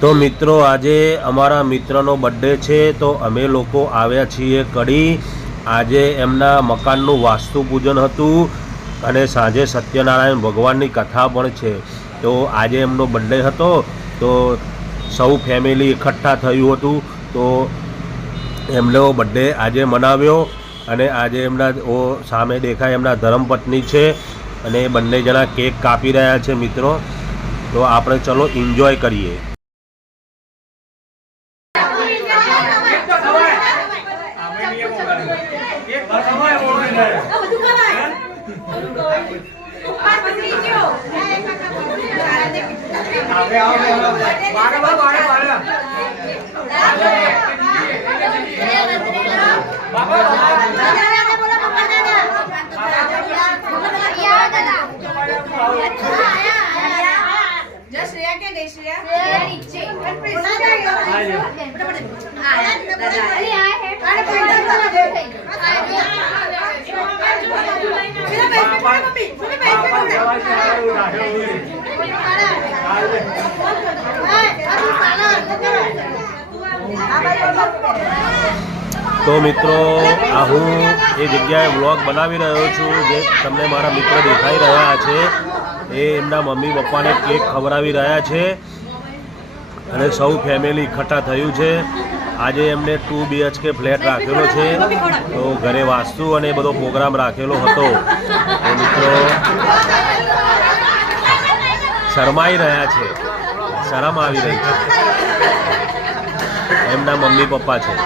તો મિત્રો આજે અમારા મિત્રનો બર્થડે છે, તો અમે લોકો આવ્યા છીએ કડી। આજે એમના મકાનનું વાસ્તુ પૂજન હતું અને સાંજે સત્યનારાયણ ભગવાનની કથા પણ છે। તો આજે એમનો બર્થડે હતો, તો સૌ ફેમિલી એકઠા થયું હતું। તો એમનો બર્થડે આજે મનાવ્યો અને આજે એમના સામે દેખાય એમના ધર્મપત્ની છે અને બંને જણા કેક કાપી રહ્યા છે મિત્રો। તો આપણે ચલો એન્જોય કરીએ। तो मित्रों आ हूँ ये जगह व्लॉग बनावी रह्यो छूँ। जे तमने मारा मित्र देखाई रह्या छे ए एमना मम्मी पप्पा ने केक खवरावी रह्या छे अने सौ फैमिली इकट्ठा थयुं छे। आज एमने 2 BHK फ्लेट राखेलो छे, तो घरे वास्तु अने बधो प्रोग्राम राखेलो हतो। तो मित्रों शरमाई रह्या छे, शरम आवी रही छे। एमना मम्मी पप्पा छे।